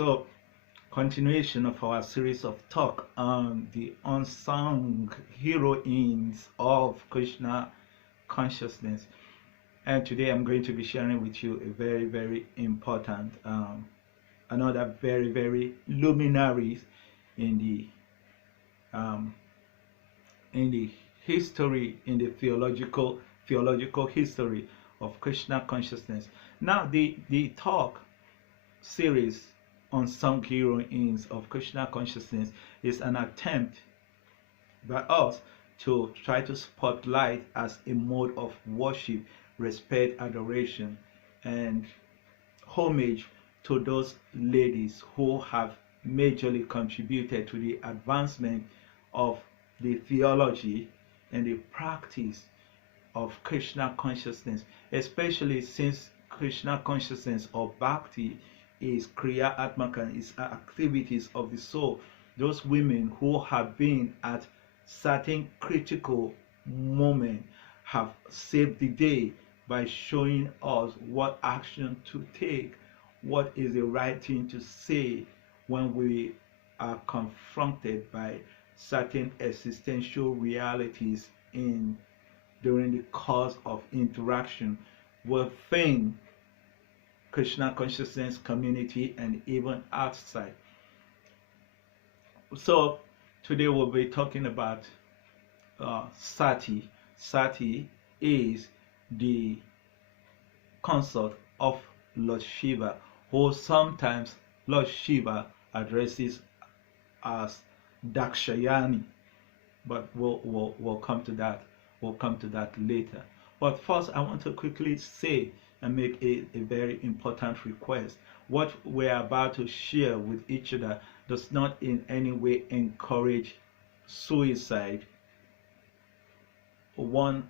So, continuation of our series of talk on the unsung heroines of Krishna consciousness. And today I'm going to be sharing with you a very, very important, another very, very luminaries in the history, in the theological history of Krishna consciousness. Now, the talk series Unsung Heroines of Krishna Consciousness is an attempt by us to try to spotlight as a mode of worship, respect, adoration, and homage to those ladies who have majorly contributed to the advancement of the theology and the practice of Krishna consciousness, especially since Krishna consciousness or bhakti is Kriya Atmaka, is activities of the soul. Those women who have been at certain critical moment have saved the day by showing us what action to take, what is the right thing to say when we are confronted by certain existential realities during the course of interaction within Krishna consciousness community and even outside. So today we'll be talking about Sati. Sati is the consort of Lord Shiva, who sometimes Lord Shiva addresses as Daksha, but we'll come to that. We'll come to that later. But first, I want to quickly say and make a very important request. What we're about to share with each other does not in any way encourage suicide. One,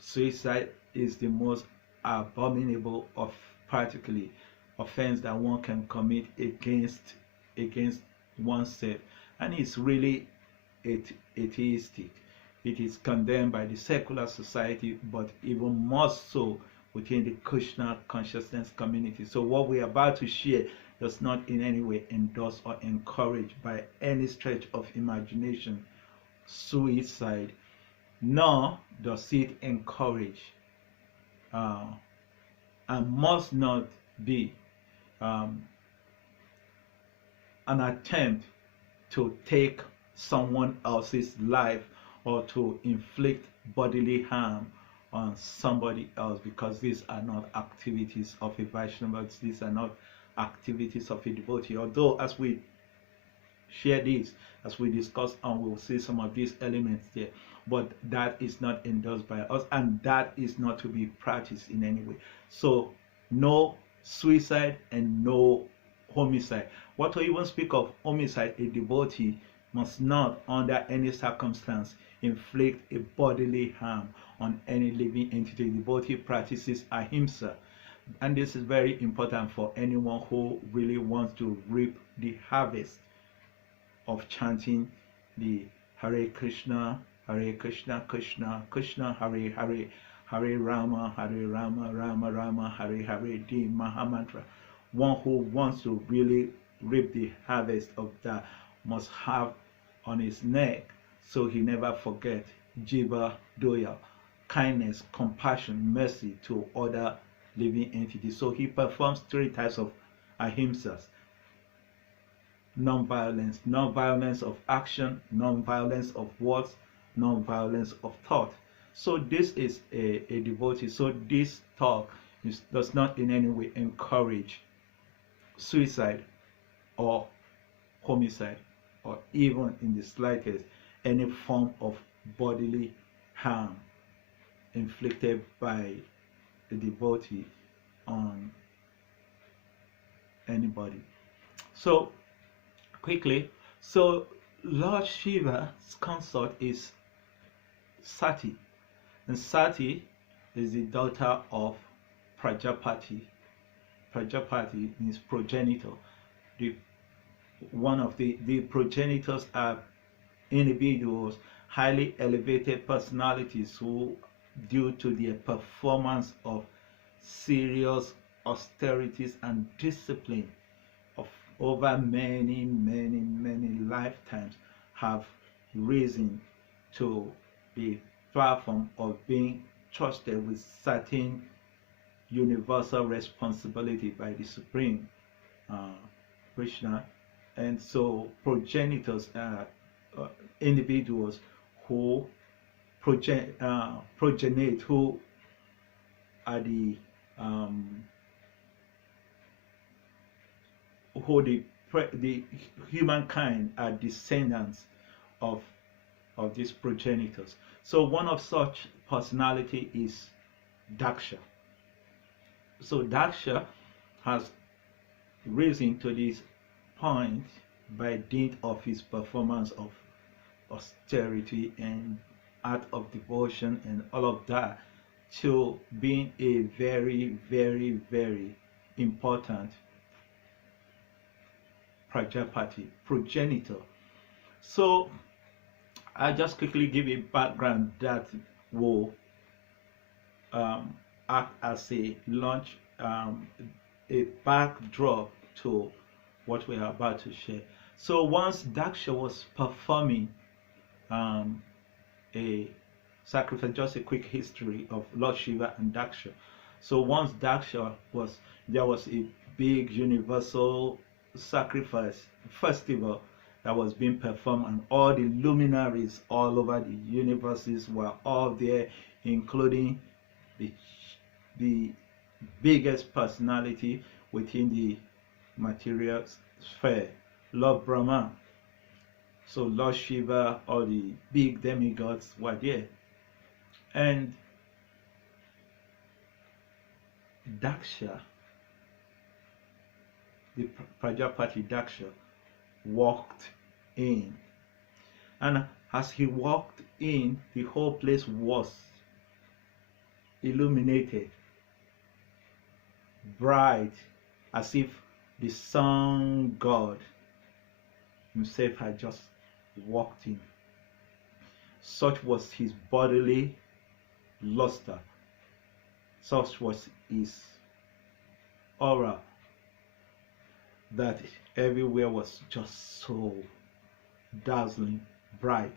suicide is the most abominable of practically offense that one can commit against oneself, and it's really atheistic. It is condemned by the secular society, but even more so within the Krishna consciousness community. So what we are about to share does not in any way endorse or encourage by any stretch of imagination suicide, nor does it encourage and must not be an attempt to take someone else's life or to inflict bodily harm on somebody else, because these are not activities of a Vaishnava, these are not activities of a devotee. Although as we share this, as we discuss, and we'll see some of these elements there, but that is not endorsed by us, and that is not to be practiced in any way. So no suicide and no homicide. What to even speak of homicide, a devotee must not under any circumstance inflict a bodily harm on any living entity. The devotee practices ahimsa, and this is very important for anyone who really wants to reap the harvest of chanting the Hare Krishna, Krishna Krishna, Hare Hare, Hare Rama, Rama Rama, Hare Hare, the Mahamantra. One who wants to really reap the harvest of that must have on his neck, so he never forget, Jiva Doya, kindness, compassion, mercy to other living entities. So he performs 3 types of ahimsas: non-violence, non-violence of action, non-violence of words, non-violence of thought. So this is a devotee. So this talk does not in any way encourage suicide or homicide, or even in the slightest any form of bodily harm inflicted by the devotee on anybody. So quickly, so Lord Shiva's consort is Sati, and Sati is the daughter of Prajapati. Prajapati means progenitor. One of the progenitors are individuals, highly elevated personalities who, due to their performance of serious austerities and discipline, over many lifetimes have risen to the platform of being trusted with certain universal responsibility by the Supreme Krishna. And so progenitors are individuals who progenate, who are the the humankind are descendants of these progenitors. So one of such personality is Daksha. So Daksha has risen to this point by dint of his performance of austerity and act of devotion and all of that, to being a very important prajapati, progenitor. So I just quickly give a background that will act as a launch, a backdrop to what we are about to share. So once Daksha was performing a sacrifice, just a quick history of Lord Shiva and Daksha. So once Daksha was, there was a big universal sacrifice festival that was being performed, and all the luminaries all over the universes were all there, including the biggest personality within the material sphere, Lord Brahma. So Lord Shiva, all the big demigods were there. And Daksha, the Prajapati Daksha, walked in. And as he walked in, the whole place was illuminated, bright, as if the sun god himself had just walked in. Such was his bodily luster, such was his aura, that everywhere was just so dazzling bright.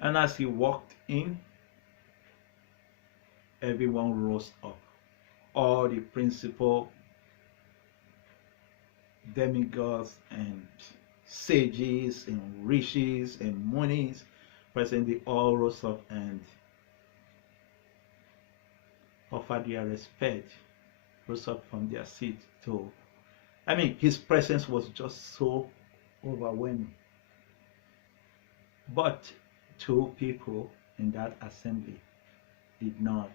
And as he walked in, everyone rose up. All the principal demigods and sages and rishis and munis presently all rose up and offered their respect, rose up from their seat to, I mean, his presence was just so overwhelming. But two people in that assembly did not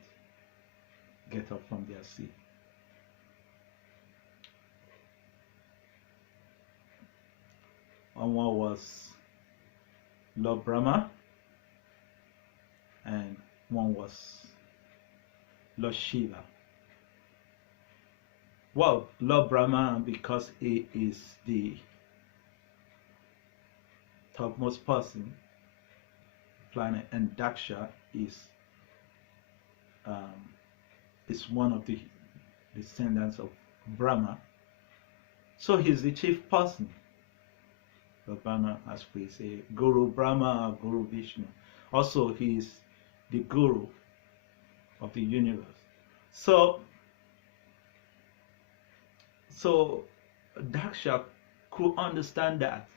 get up from their seat. And one was Lord Brahma, and one was Lord Shiva. Well, Lord Brahma, because he is the topmost person planet, and Daksha is one of the descendants of Brahma, so he's the chief person. Lord Brahma, as we say, Guru Brahma or Guru Vishnu. Also, he is the guru of the universe. So Daksha could understand that.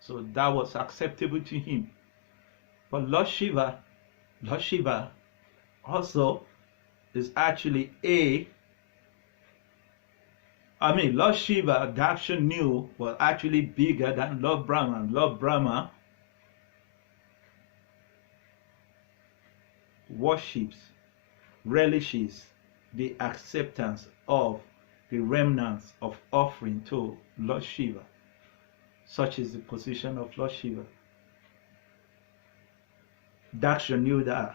So that was acceptable to him. But Lord Shiva also is actually Lord Shiva, Daksha knew, was actually bigger than Lord Brahma. Lord Brahma worships, relishes the acceptance of the remnants of offering to Lord Shiva. Such is the position of Lord Shiva. Daksha knew that.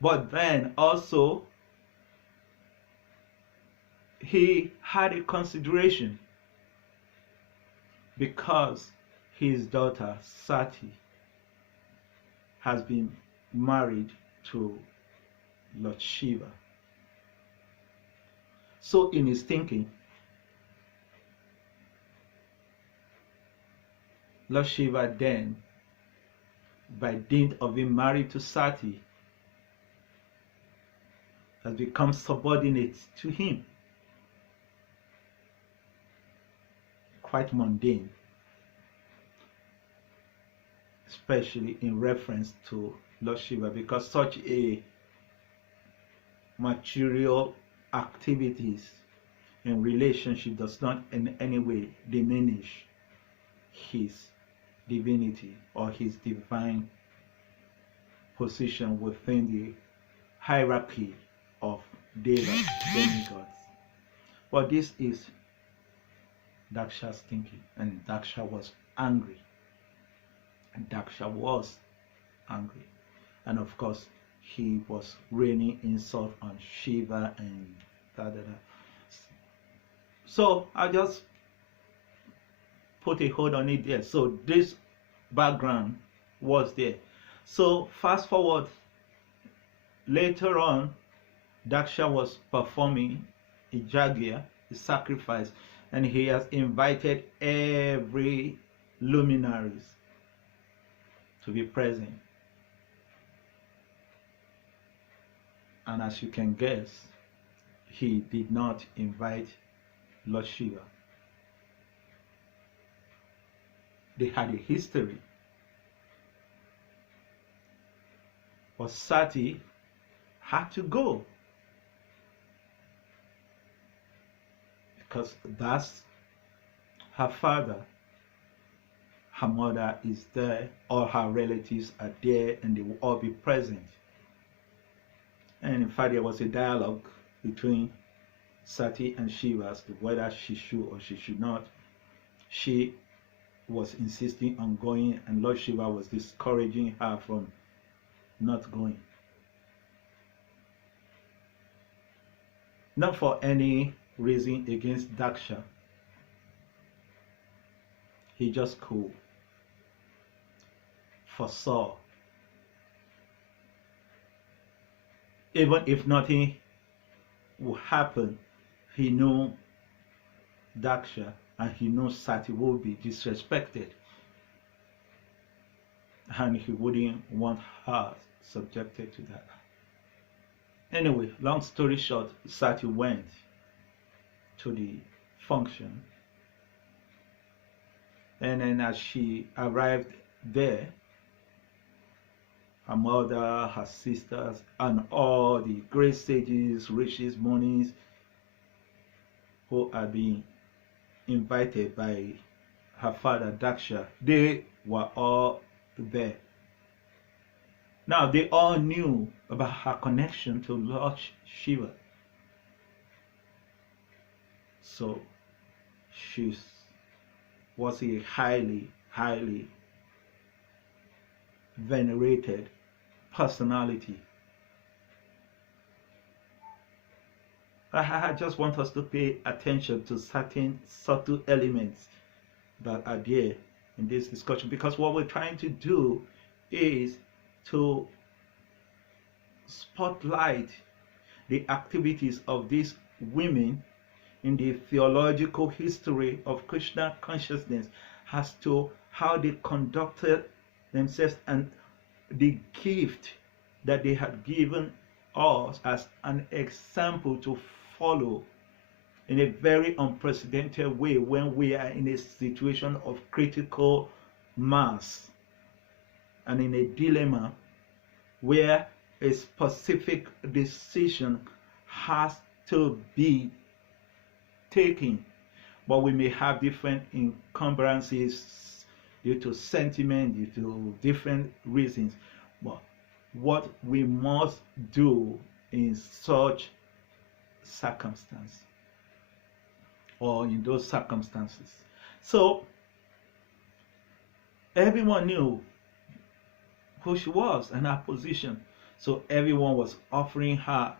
But then also, he had a consideration, because his daughter Sati has been married to Lord Shiva. So in his thinking, Lord Shiva then, by dint of being married to Sati, has become subordinate to him. Quite mundane, especially in reference to Lord Shiva, because such a material activities in relationship does not in any way diminish his divinity or his divine position within the hierarchy of demigods. But this is Daksha's thinking, and Daksha was angry. And Daksha was angry. And of course, he was raining insult on Shiva and da da da. So I just put a hold on it there. So this background was there. So fast forward, later on, Daksha was performing a yajna, a sacrifice, and he has invited every luminaries to be present. And as you can guess, he did not invite Lord Shiva. They had a history. But Sati had to go, because that's her father. Her mother is there, all her relatives are there, and they will all be present. And in fact, there was a dialogue between Sati and Shiva as to whether she should or she should not. She was insisting on going, and Lord Shiva was discouraging her from not going. Not for any reason against Daksha. He just foresaw, even if nothing would happen, he knew Daksha and he knew Sati would be disrespected, and he wouldn't want her subjected to that. Anyway, long story short, Sati went to the function, and then as she arrived there, her mother, her sisters, and all the great sages, riches, monies who had been invited by her father Daksha, they were all there. Now they all knew about her connection to Lord Shiva. So she was a highly, highly venerated personality. I just want us to pay attention to certain subtle elements that are there in this discussion, because what we're trying to do is to spotlight the activities of these women in the theological history of Krishna consciousness as to how they conducted themselves and the gift that they had given us as an example to follow in a very unprecedented way when we are in a situation of critical mass and in a dilemma where a specific decision has to be taken, but we may have different encumbrances due to sentiment, due to different reasons. But what we must do in such circumstance or in those circumstances. So everyone knew who she was and her position. So everyone was offering her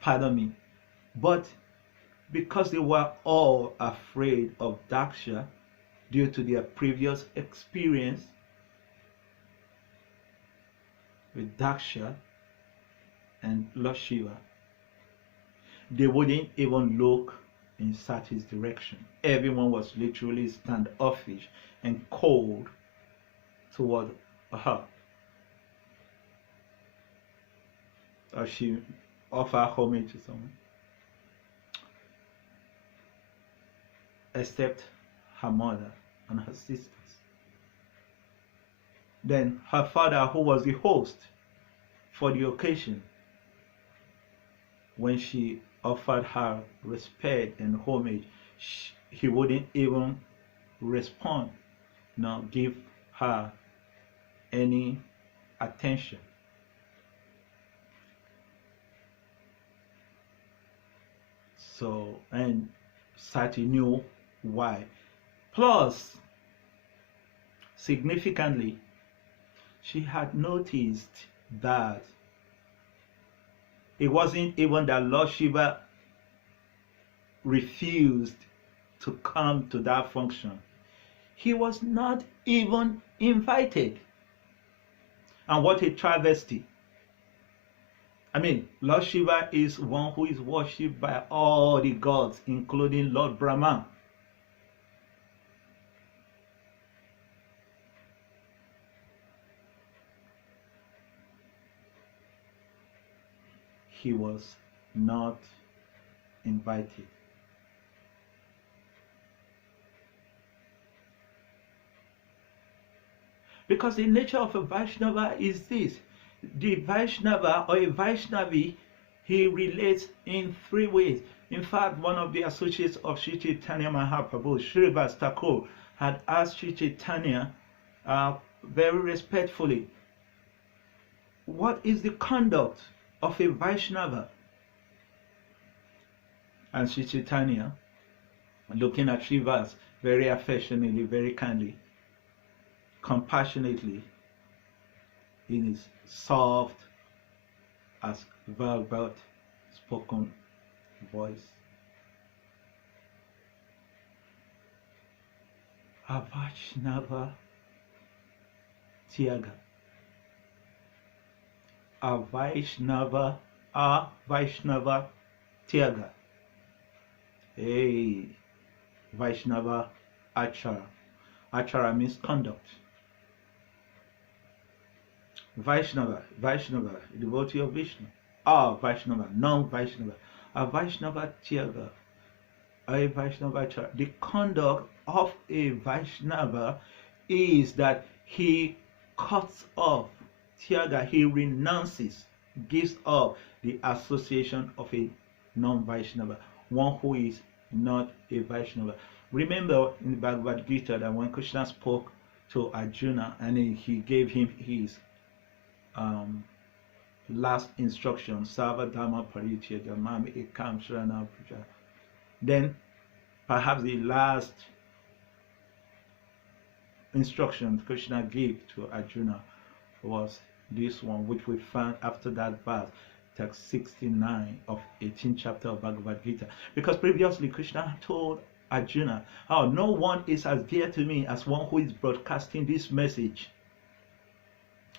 pardon me. But because they were all afraid of Daksha due to their previous experience with Daksha and Lord Shiva, They wouldn't even look in Sati's direction. Everyone was literally standoffish and cold toward her. Or she offered homage to someone, except her mother and her sisters. Then her father, who was the host for the occasion, when she offered her respect and homage, he wouldn't even respond, nor give her any attention. So, and Sati knew why. Plus, significantly, she had noticed that it wasn't even that Lord Shiva refused to come to that function. He was not even invited. And what a travesty. I mean, Lord Shiva is one who is worshipped by all the gods, including Lord Brahma. He was not invited. Because the nature of a Vaishnava is this. The Vaishnava or a Vaishnavi, he relates in three ways. In fact, one of the associates of Sri Chaitanya Mahaprabhu, Srivas Thakur, had asked Sri Chaitanya very respectfully, what is the conduct of a Vaishnava? And Sri Chaitanya, looking at Srivas very affectionately, very kindly, compassionately, in his soft as velvet spoken voice, a Vaishnava Tyaga, a Vaishnava Tyaga, a Vaishnava Achara. Achara means conduct. Vaishnava, devotee of Vishnu. Vaishnava, non-Vaishnava. A Vaishnava Tyaga, a Vaishnava Achara. The conduct of a Vaishnava is that he cuts off, Tyaga, he renounces, gives up the association of a non-Vaishnava, one who is not a Vaishnava. Remember in the Bhagavad Gita that when Krishna spoke to Arjuna and he gave him his last instruction, Sarva Dhamma Parityajya Mam Ekam Sharanam Praja. Then perhaps the last instruction Krishna gave to Arjuna was this one, which we found after that verse, text 69 of 18th chapter of Bhagavad Gita. Because previously Krishna told Arjuna, oh, no one is as dear to me as one who is broadcasting this message.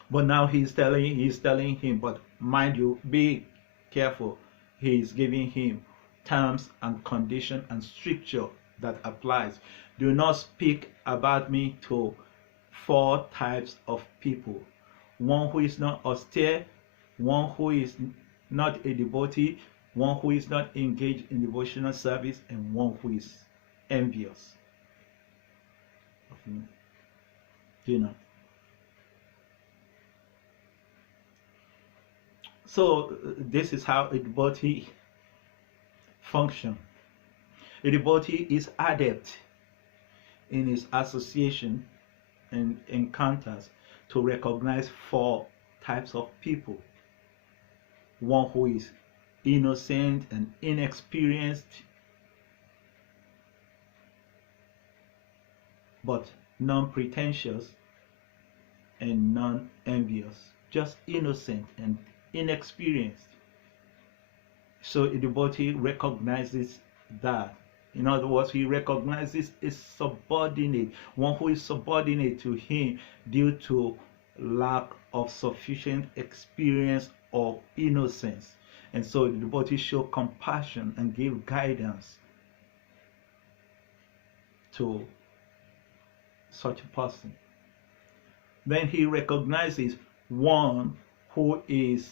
But now he's telling him, but mind you, be careful. He's giving him terms and condition and stricture that applies. Do not speak about me to 4 types of people. One who is not austere, one who is not a devotee, one who is not engaged in devotional service, and one who is envious of me. You know. So this is how a devotee functions. A devotee is adept in his association and encounters to recognize 4 types of people. One who is innocent and inexperienced, but non-pretentious and non-envious, just innocent and inexperienced. So a devotee recognizes that. In other words, he recognizes a subordinate, one who is subordinate to him due to lack of sufficient experience or innocence. And so the devotee show compassion and give guidance to such a person. Then he recognizes one who is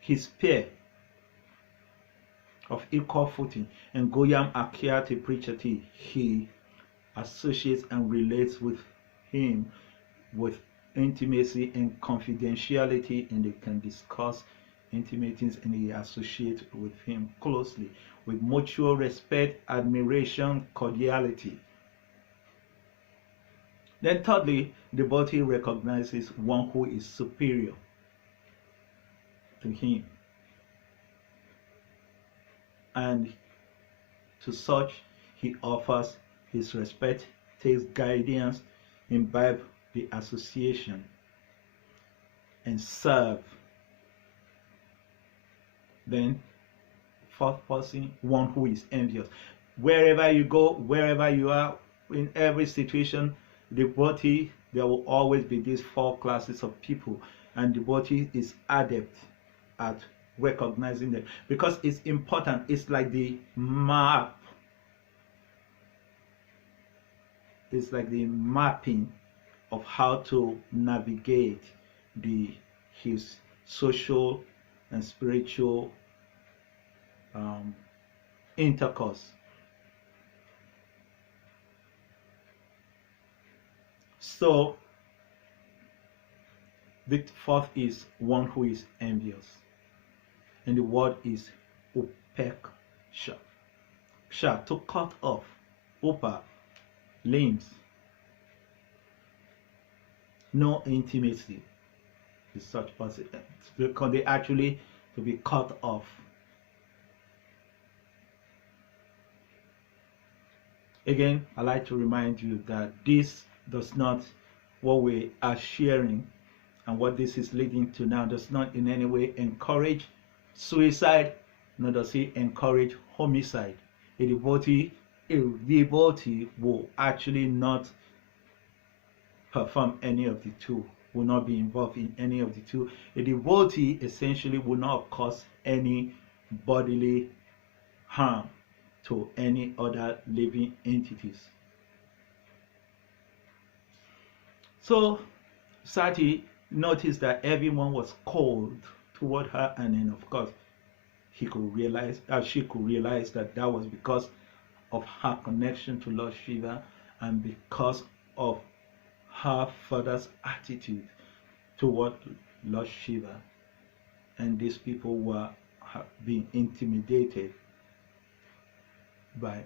his peer of equal footing. And Goyam Akyati Prichati, he associates and relates with him with intimacy and confidentiality, and they can discuss intimate things, and he associates with him closely with mutual respect, admiration, cordiality. Then thirdly, the devotee recognizes one who is superior to him, and to such he offers his respect, takes guidance, imbibe the association, and serve. Then fourth person, one who is envious. Wherever you go, wherever you are, in every situation, devotee, there will always be these four classes of people, and devotee is adept at recognizing them because it's important. It's like the map. It's like the mapping of how to navigate his social and spiritual intercourse. So the fourth is one who is envious, and the word is upeksha. Ksha, to cut off. Upa, limbs. No intimacy with such person, because they actually to be cut off. Again, I like to remind you that this does not, what we are sharing and what this is leading to now, does not in any way encourage suicide, nor does it encourage homicide. A devotee will actually not perform any of the two, will not be involved in any of the two. A devotee essentially will not cause any bodily harm to any other living entities. So Sati noticed that everyone was cold toward her, and then of course she could realize that that was because of her connection to Lord Shiva and because of her father's attitude toward Lord Shiva, and these people were being intimidated by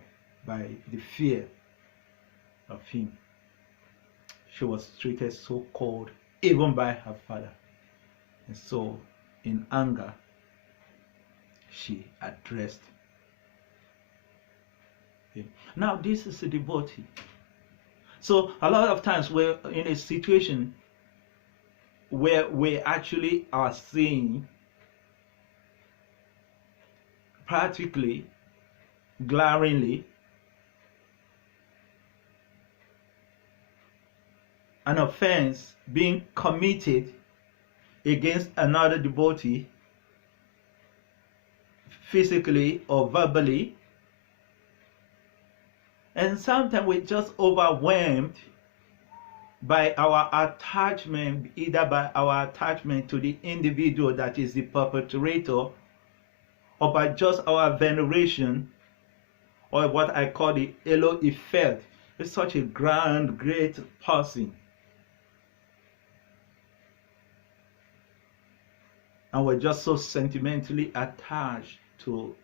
the fear of him. She was treated so cold even by her father, and so in anger she addressed him. Now this is a devotee. So a lot of times we're in a situation where we actually are seeing practically, glaringly, an offense being committed against another devotee, physically or verbally, and sometimes we're just overwhelmed by our attachment, either by our attachment to the individual that is the perpetrator, or by just our veneration, or what I call the halo effect. It's such a grand, great person, and we're just so sentimentally attached to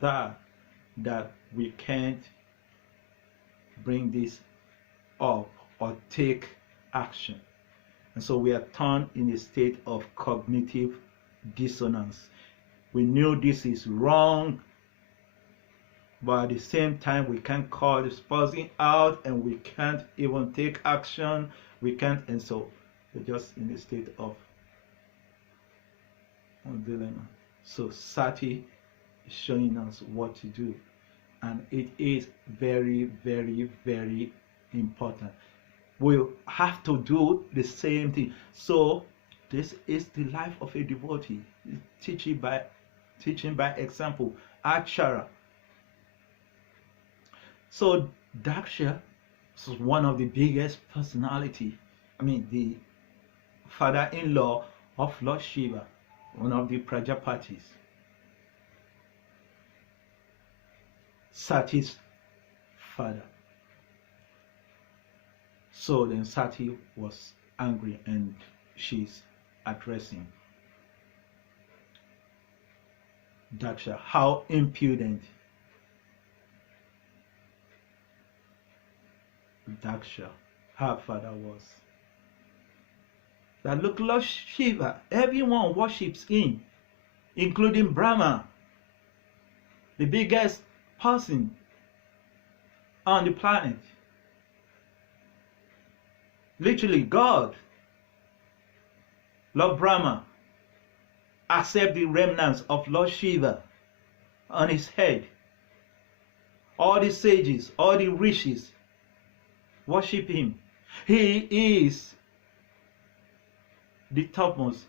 that we can't bring this up or take action. And so we are turned in a state of cognitive dissonance. We knew this is wrong, but at the same time we can't call this person out, and we can't even take action. We can't, and so we're just in a state of dilemma. So Sati is showing us what to do, and it is very, very, very important. We'll have to do the same thing. So This is the life of a devotee. Teaching by example. Achara. So Daksha is one of the biggest personality. I mean, the father-in-law of Lord Shiva, one of the prajapatis. Sati's father. So then Sati was angry and she's addressing Daksha. How impudent Daksha, her father, was. That look, Lord Shiva, everyone worships him, including Brahma, the biggest person on the planet. Literally, God, Lord Brahma, accept the remnants of Lord Shiva on his head. All the sages, all the rishis worship him. He is the topmost.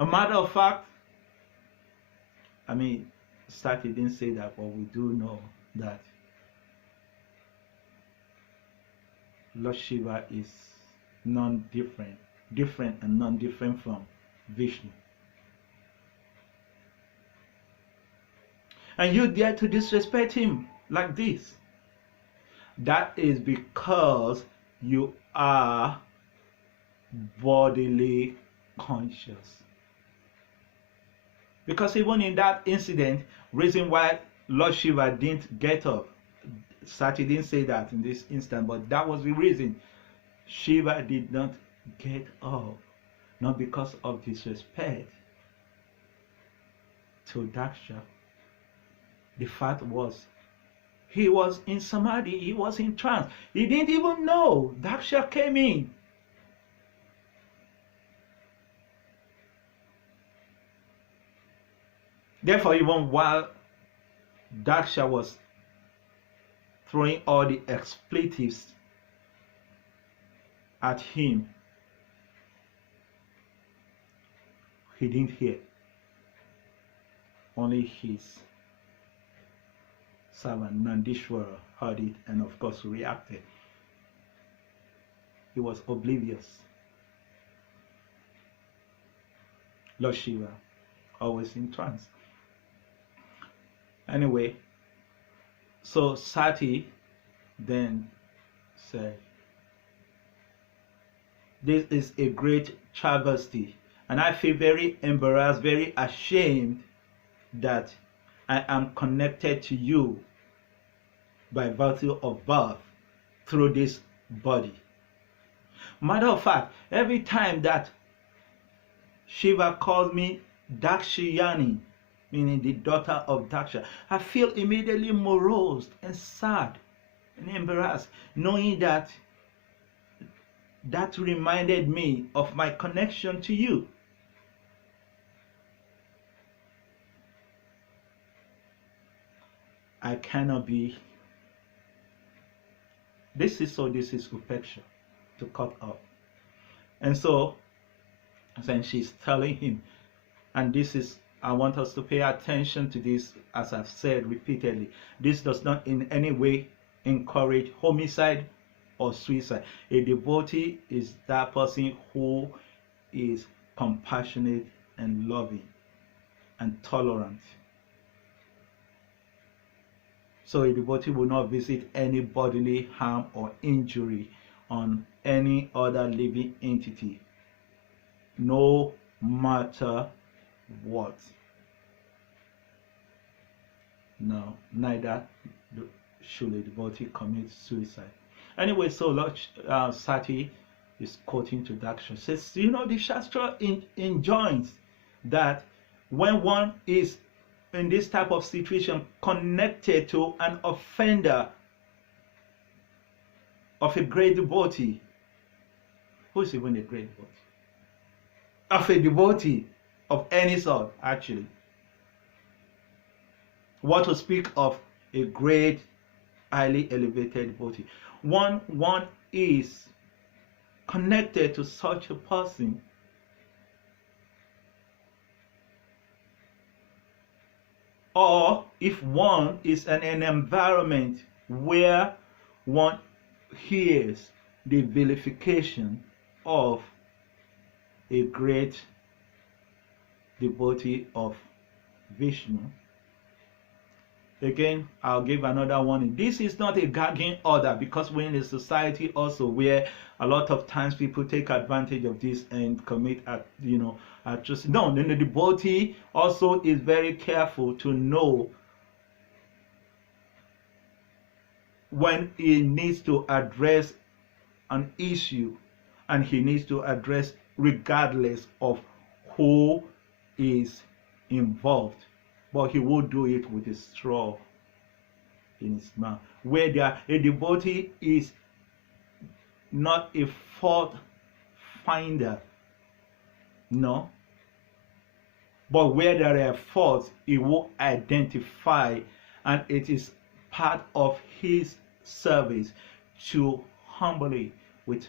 A matter of fact, I mean, Sati didn't say that, but we do know that Lord Shiva is different and non-different from Vishnu. And you dare to disrespect him like this? That is because you are bodily conscious. Because even in that incident, reason why Lord Shiva didn't get up, Sati didn't say that in this instant, but that was the reason. Shiva did not get up, not because of disrespect to Daksha. The fact was, he was in samadhi, he was in trance. He didn't even know Daksha came in. Therefore, even while Daksha was throwing all the expletives at him, he didn't hear. Only his servant Nandishwara heard it and of course reacted. He was oblivious. Lord Shiva, always in trance. Anyway, so Sati then said, this is a great travesty, and I feel very embarrassed, very ashamed that I am connected to you by virtue of birth through this body. Matter of fact, every time that Shiva calls me Dakshayani, meaning the daughter of Daksha, I feel immediately morose and sad and embarrassed, knowing that that reminded me of my connection to you. I cannot be. This is upeksha, to cut off. And so, then she's telling him, and this is, I want us to pay attention to this, as I've said repeatedly. This does not in any way encourage homicide or suicide. A devotee is that person who is compassionate and loving and tolerant. So a devotee will not visit any bodily harm or injury on any other living entity, no matter what. No, neither should a devotee commit suicide. Anyway, so Lord Sati is quoting to Daksha, says, you know, the Shastra enjoins that when one is in this type of situation connected to an offender of a great devotee, who is even a great devotee? Of a devotee of any sort, actually. What to speak of a great, highly elevated devotee? One is connected to such a person, or if one is in an environment where one hears the vilification of a great devotee of Vishnu. Again, I'll give another warning. This is not a gagging order, because we're in a society also where a lot of times people take advantage of this and commit atrocity. No, the devotee also is very careful to know when he needs to address an issue, and he needs to address regardless of who is involved. But he will do it with a straw in his mouth. Where a devotee is not a fault finder, no. But where there are faults, he will identify, and it is part of his service to humbly, with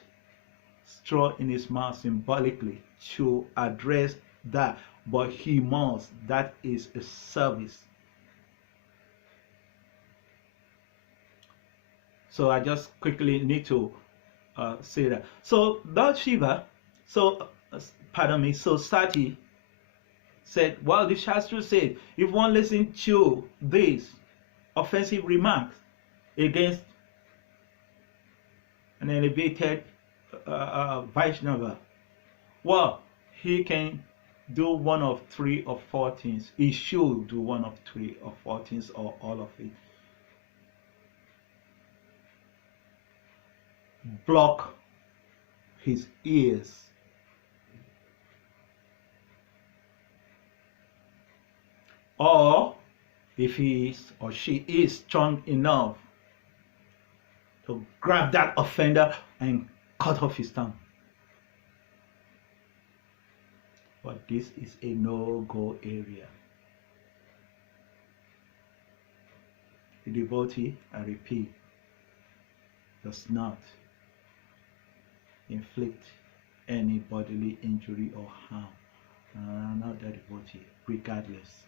straw in his mouth symbolically, to address that. But he must, that is a service. So I just quickly need to say that. So Lord Shiva, so Sati said, well, the Shastra said, if one listens to these offensive remarks against an elevated Vaishnava, well, he can do one of 3 or 4 things. He should do one of 3 or 4 things, or all of it. Block his ears. Or if he is or she is strong enough to grab that offender and cut off his tongue. But this is a no-go area. The devotee, I repeat, does not inflict any bodily injury or harm. Not the devotee, regardless.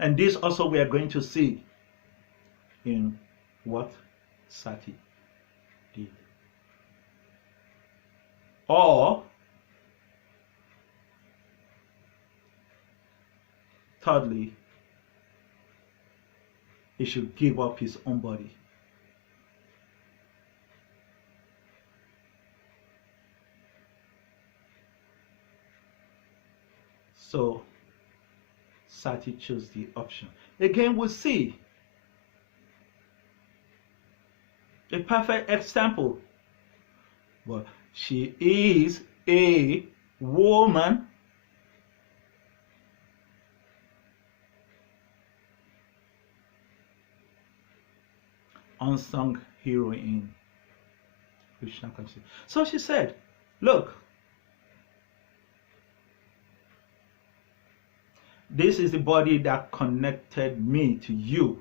And this also we are going to see in what Sati did. Or thirdly, he should give up his own body. So Sati chose the option. Again, we'll see a perfect example. But she is a woman unsung heroine, Krishna consciousness. So she said, look, this is the body that connected me to you,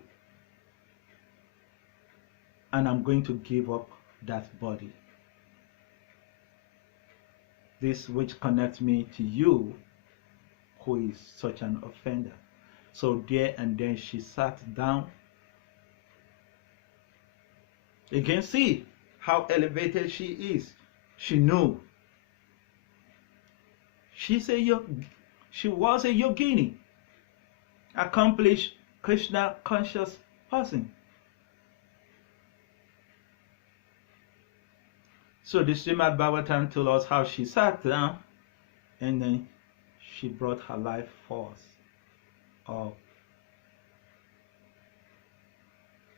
and I'm going to give up that body. This which connects me to you, who is such an offender. So there and then she sat down. Again, see how elevated she is. She knew. She was a yogini, accomplished Krishna conscious person. So the Srimad Bhagavatam tells us how she sat down and then she brought her life force up,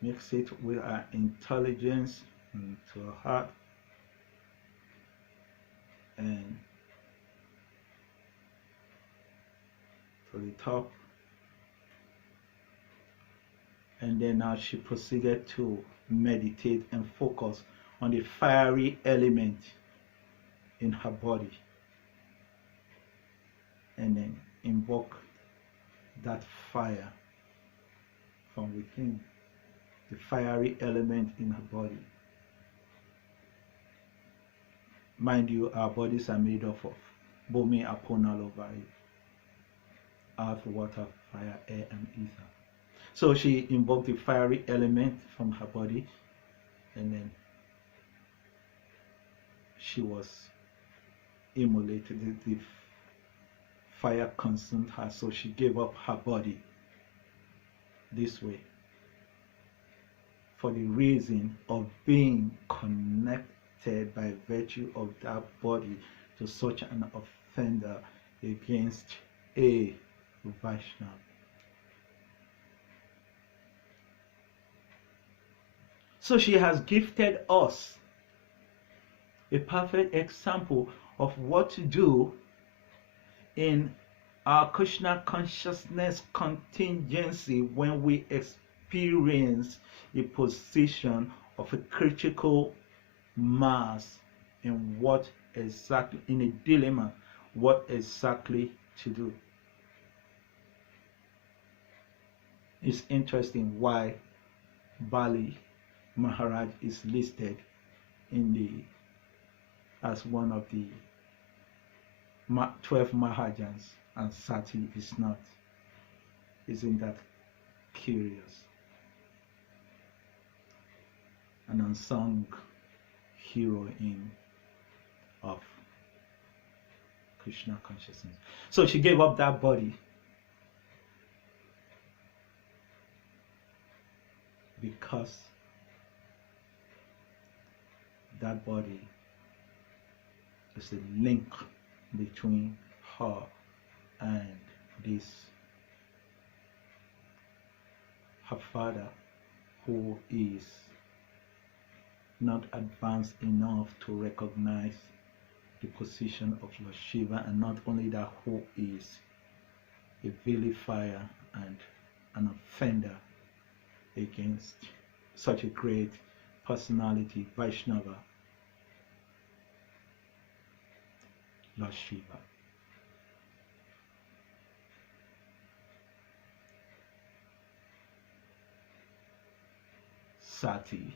mix it with her intelligence into her heart, and to the top. And then now she proceeded to meditate and focus on the fiery element in her body, and then invoke that fire from within, the fiery element in her body. Mind you, our bodies are made up of Bhumi, Apona, Lovari. earth, water, fire, air, and ether. So she invoked the fiery element from her body, and then she was immolated. The fire consumed her, so she gave up her body this way, for the reason of being connected by virtue of that body to such an offender against a Vaishnava. So she has gifted us a perfect example of what to do in our Krishna consciousness contingency when we experience a position of a critical mass in what exactly, in a dilemma, what exactly to do. It's interesting why Bali Maharaj is listed in the as one of the 12 Mahajans and Sati is not. Isn't that curious? An unsung heroine of Krishna consciousness. So she gave up that body because that body is the link between her and this her father, who is not advanced enough to recognize the position of Lord Shiva, and not only that, who is a vilifier and an offender against such a great personality, Vaishnava, Lord Shiva. Sati,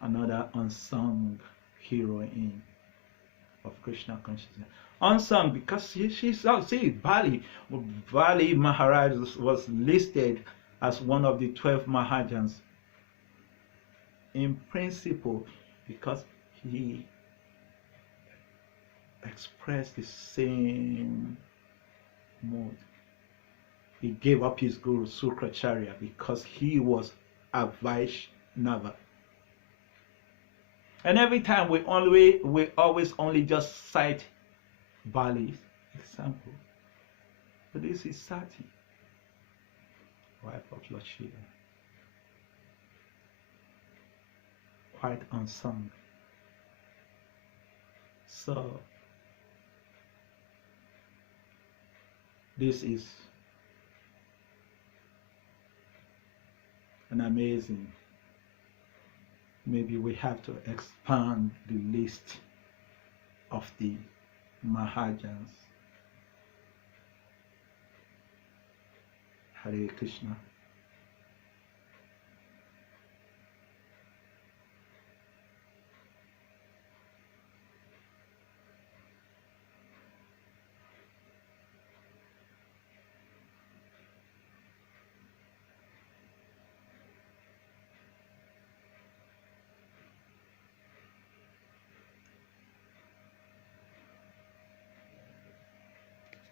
another unsung heroine of Krishna consciousness. Unsung because she's see, Bali Maharaj was listed as one of the 12 Mahajans in principle because he expressed the same mood. He gave up his guru Sukracharya because he was a Vaishnava. And every time we always only just cite Bali's example. But this is Sati, wife of Lord Shiva. Quite unsung. So this is an amazing. Maybe we have to expand the list of the Mahajans. Hare Krishna.